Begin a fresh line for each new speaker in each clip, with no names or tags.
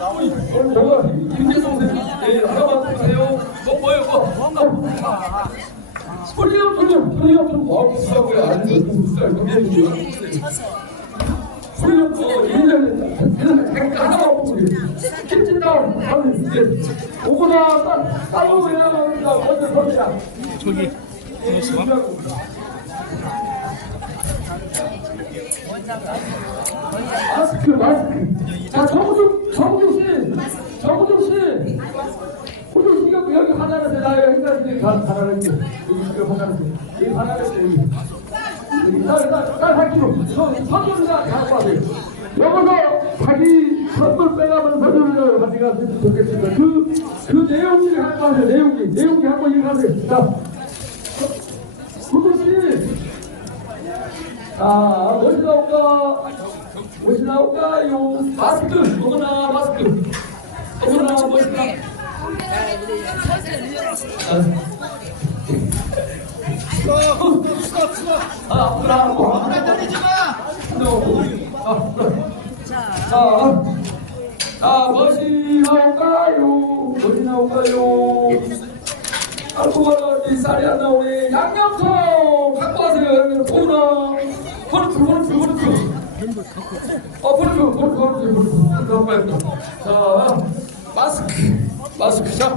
우리 뭔가 김재성 선생님 네, 하나만 보세요. 뭐 뭐예요? 뭐 뭔가 소리가 좀 소리가 좀 와보시라고요. 안 듣는 살 동생이요. 소리가 뭐 인정했다. 하나만 보세요. 김진 다음 하면 이제 오거나 따로 해야 한다. 먼저 보자.
저기 무슨 말?
마스크 마스크. 자 정우중 정우중 씨, 정우중 씨. 호중 씨가 그 여기 하나를 나 여기 행사인데 하나를 여기 여기 하나를 여기 하나를 여기. 여기 나나나 할게요. 선물을 다 와세요. 여기서 자기 선물 빼가면 선물을 가져갔으면 좋겠습니다. 그, 그 내용이 갖고 와세요. 내용이 내용이 한번 읽어가세요. 자, 호중 씨. 자, 무엇이 나올까? 무엇이 나올까요? 마스크, 어머나 마스크. 어머나 무엇이 나? 아, 아프라, 아프라. 때리지 마. 자, 자, 무엇이 나올까요? 무엇이 나올까요? 알코올 이 쌀이 안 나오네. 양념통 갖고 와세요. 통나. 버 르트 버르트 버르트. 어 버르트 버르트 버르트 버르트. 갖고 와요. 자 마스크 마스크 자.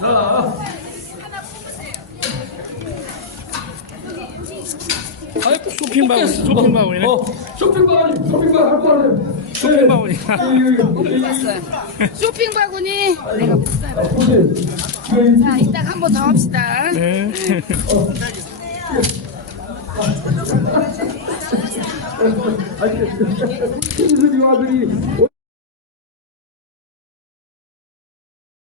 자.
아이 쇼핑 바구니 쇼핑 바구니네
어, 쇼핑 바구니, 쇼핑 바구니 갖고 와세요.
쇼핑 바구니.
쇼핑 바구니 내가
아, 보세요. 이거
자 이따 한 번 더 합시다
네.
Hadi. Hepinizi diyor